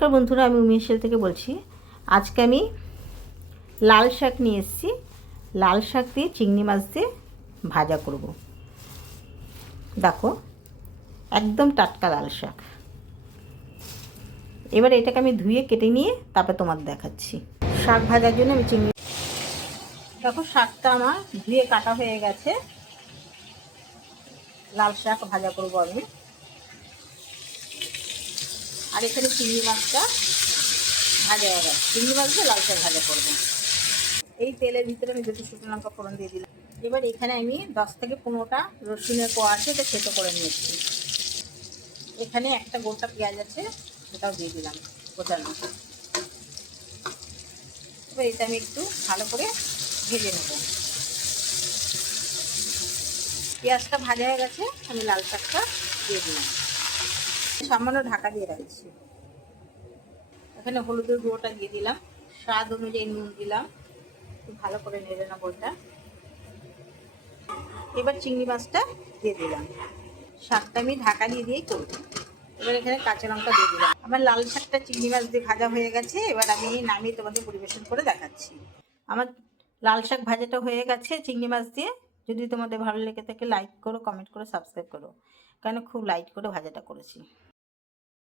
নমস্কার বন্ধুরা, আমি উমেশ থেকে বলছি। আজকে আমি লাল শাক নিয়ে এসেছি। লাল শাক দিয়ে চিংড়ি মাছ দিয়ে ভাজা করব। দেখো, একদম টাটকা লাল শাক। এবার এটাকে আমি ধুয়ে কেটে নিয়ে তারপর তোমার দেখাচ্ছি। শাক ভাজার জন্য আমি চিংড়ি, দেখো শাকটা আমার ধুয়ে কাটা হয়ে গেছে। লাল শাক ভাজা করব আমি। আর এখানে চিংড়ি মাছটা ভাজা হয়ে গেছে। চিংড়ি মাছ দিয়ে লাল শাক ভাজা করবো। এই তেলের ভিতরে আমি দুটো শুকনো লঙ্কা ফোড়ন দিয়ে দিলাম। এবার এখানে আমি 10 থেকে 15টা রসুনের কোয়া আছে, এটা থেতো করে নিয়েছি। এখানে একটা গোটা পেঁয়াজ আছে, সেটাও দিয়ে দিলাম গোটানো। এবার এটা আমি একটু ভালো করে ভেজে নেব। পেঁয়াজটা ভাজা হয়ে গেছে, আমি লাল শাকটা দিয়ে দিলাম। সামান্য ঢাকা দিয়ে রাখছি। এখানে হলুদের গুঁড়োটা দিয়ে দিলাম, স্বাদ অনুযায়ী নুন দিলাম, ভালো করে নেড়ে নেবো এটা। এবার চিংড়ি মাছটা দিয়ে দিলাম। শাকটা আমি ঢাকা দিয়েই করবো। এবার এখানে কাঁচা লঙ্কা দিয়ে দিলাম। আমার লাল শাকটা চিংড়ি মাছ দিয়ে ভাজা হয়ে গেছে। এবার আমি নামিয়ে তোমাদের পরিবেশন করে দেখাচ্ছি। আমার লাল শাক ভাজাটা হয়ে গেছে চিংড়ি মাছ দিয়ে। যদি তোমাদের ভালো লেগে থাকে লাইক করো, কমেন্ট করো, সাবস্ক্রাইব করো, কারণ খুব লাইট করে ভাজাটা করেছি।